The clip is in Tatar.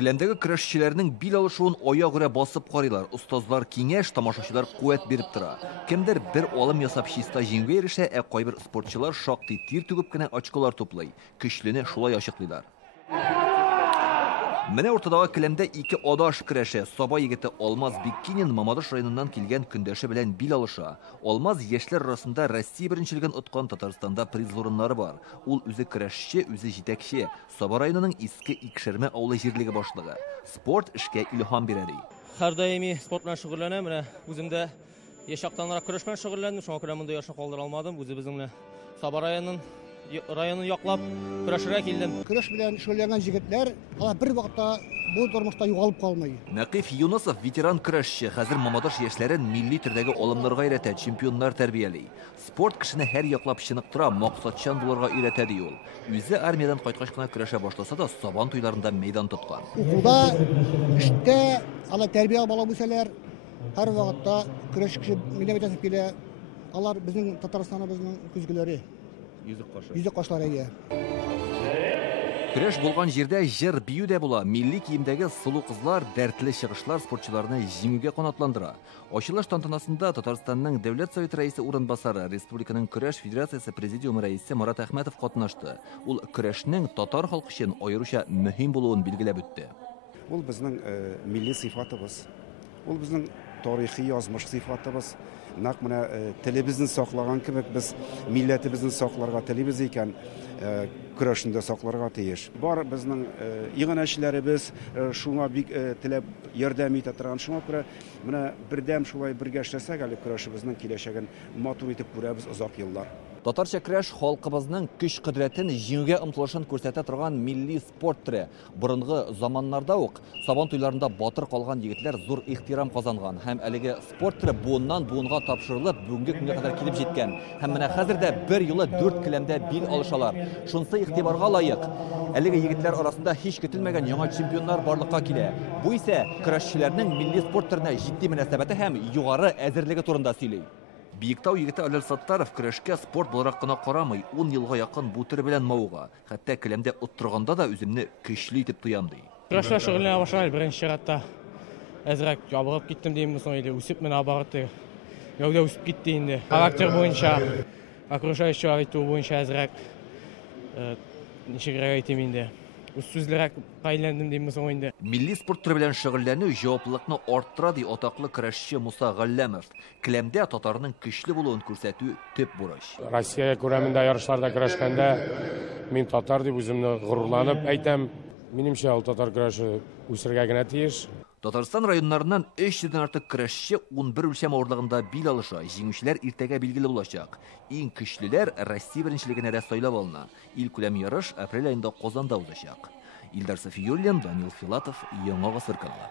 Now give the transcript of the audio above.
Kilemdagi kurashchilarning bil olishuvini oyog'ira bosib qaraylar. Ustozlar kengash, tomoshachilar quvvat berib tura. Kimdir bir olim yasab shista jingga erisha, qo'y bir sportchilar shoqti tir tugibgina ochkolar to'play. Kuchlini shulay oshiqlilar. Mana o'rtadagi kilemda ikki odosh kurashi, Soba yigiti Olmaz Bikkinin Mamadosh rayonidan kelgan kundoshi bilan bil olisha. Olmaz yoshlar orasida Rossiya birinchiligidan o'tgan Tataristonda priz o'rinlari bor. U o'zi kurashchi, o'zi yetakchi, Soba rayonining eski Ikshirma avli jirligi boshlig'i. Sport ishga ilhom beradi. Har doimiy sport bilan shug'ullanaman. Mana o'zimda yashaqdanroq kurash bilan shug'ullandim. Shunga ko'ra bunda yoshni qoldira olmadim. O'zi bizning Soba rayonini yoqlab kurashga keldim. Kurash bilan shug'ullangan yigitlar bir vaqtda bu turmushda yo'qolib qolmaydi. Naqif Yunusov veteran kurashchi, hozir Mamadosh yoshlarini milliy turdagi olimlarga o'rgatadi, chempionlar tarbiyali. Sport kishini har yoqlab chiniqtira, maqsadchan bo'larga o'rgatadi yo'l. O'zi armiyadan qaytgachgina kurasha boshlasa-da, Sobon to'ylarida maydon tutgan. O'quvda, ishda, ala tarbiya bola bo'lsalar, har vaqtda kurashchi milliy yetakchi kela, ular bizning Tataristonimizning kuzgilari. Yüzük qo'shlariga. Kurash bo'lgan yerda jir biyuda bo'la, milliy kiyimdagi suluq qizlar, dardli shiqishlar sportchilarni jingiga qanotlantira. Ochilish tantanasida Tataristonning Davlat Sovet raisi o'rinbosari, Respublikaning Kurash Federatsiyasi prezidiumi raisi Murat Ahmedov qatnashdi. U kurashning tatar xalqi uchun ayrisha muhim bo'lganini belgilab o'tdi. Bu bizning milliy sifatimiz. Bu bizning tarixiy yozmish sifatimiz. Naq mana tilimizni saqlagan kibek biz millatimizni saqlarga tilimiz ekan kurashында saqlarga teyish. Bor bizning yig'inashlarimiz shunga tilab yordam eta turgan. Shunga ko'ra mana birdam shulay birga ishlasak, hali kurashimizning kelajagini motor etib ko'ramiz uzoq yillar. Tatarcha kurash xalqimizning kuch-qudratini jingiga umtilishini ko'rsata turgan milliy sport turi. Burungi zamonlarda o'q Sobon to'ylarida botir qolgan yigitlar zo'r ehtirom qozongan. Ham haligi sport turi bundan bunga topshirilib, bugungi kunga qadar kelib jetgan. Ham mana hozirda bir yo'la 4 kilamda bil olishalar. Shunisi e'tiborga loyiq. Haligi yigitlar orasida hech kutilmagan yangi chempionlar borliqqa keladi. Bu esa kurashchilarning milliy sport turina jiddiy munosabati ham yuqori azirligi turida сөйлейdi. Biyiktav yigiti Alil Sattarov kurashga sport bo'laroqqa qaramay 10 yilga yaqin bu tur bilan mavga. Hatto kilamda o'tirganda da o'zimni kuchli deb tuyamdi. Kurashga shug'ullana boshladim. Birinchi sharatda azroq yobirib ketdim deymiz, so'ngda o'sib men obordi. Yo'qda o'sib ketdi endi. Xarakter bo'yicha, окружающий aytuv bo'yicha azroq nishig'ra aytaymi endi. Ussizlik qaylandim deymiz o'yinda. Milliy sport turi bilan shug'ullanib, javoblikni orttiradi otoqli kurashchi Musa G'allamov. Kilamda Tatarning kuchli bo'lganini ko'rsatuv tep bo'rish. Rossiya ko'ramida yarishlarda kurashganda men Tatar deb o'zimni g'ururlanib aytam. Menimcha Tatar kurashi o'sirgagina teyish. Tatariston rayonlaridan 300 dan ortiq kurashchi 11 o'lcham o'rlig'ida bil olisha, jinguvchilar ertaga belgili bo'lacak. Eng kuchlilar Rossiya birinchiligini saylab oldi. Ilk ko'lam yarish aprel oyida Qozonda o'tacak. Ildar Safiyullian, Daniel Filatov, Yangi G'asr kanali.